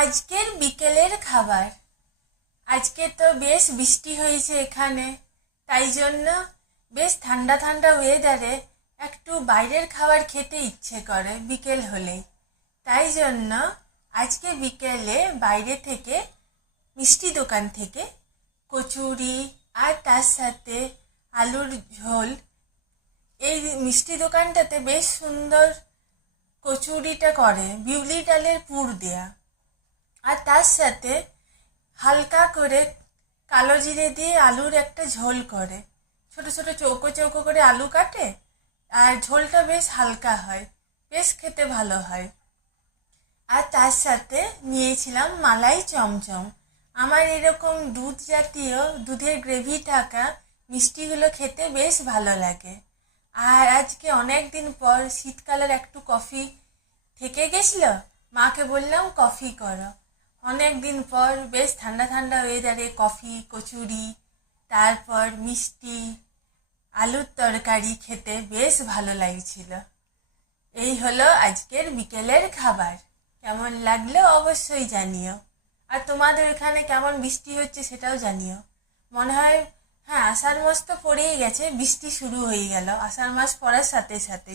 আজকের বিকেলের খাবার। আজকে তো বেশ বৃষ্টি হয়েছে এখানে, তাই জন্য বেশ ঠান্ডা ঠান্ডা ওয়েদারে একটু বাইরের খাবার খেতে ইচ্ছে করে বিকেল হলেই। তাই জন্য আজকে বিকেলে বাইরে থেকে মিষ্টি দোকান থেকে কচুরি আর তার সাথে আলুর ঝোল। এই মিষ্টি দোকানটাতে বেশ সুন্দর কচুরিটা করে বিউলি ডালের পুর দেয়া, আর তার সাথে হালকা করে কালো জিরে দিয়ে আলুর একটা ঝোল করে। ছোট ছোট চৌকো চৌকো করে আলু কাটে, আর ঝোলটা বেশ হালকা হয়, বেশ খেতে ভালো হয়। আর তার সাথে নিয়েছিলাম মালাই চমচম। আমার এরকম দুধ জাতীয় দুধের গ্রেভি থাকা মিষ্টিগুলো খেতে বেশ ভালো লাগে। আর আজকে অনেক দিন পর শীতকালের একটু কফি থেকে গেছিল, মাকে বললাম কফি করো। অনেক দিন পর বেশ ঠান্ডা ঠান্ডা ওয়েদারে কফি, কচুরি, তারপর মিষ্টি, আলুর তরকারি খেতে বেশ ভালো লাগছিল। এই হলো আজকের বিকেলের খাবার। কেমন লাগলো অবশ্যই জানিও। আর তোমাদের এখানে কেমন বৃষ্টি হচ্ছে সেটাও জানিও। মনে হয়, হ্যাঁ, আষাঢ় মাস তো পড়েই গেছে, বৃষ্টি শুরু হয়ে গেল আষাঢ় মাস পড়ার সাথে সাথে।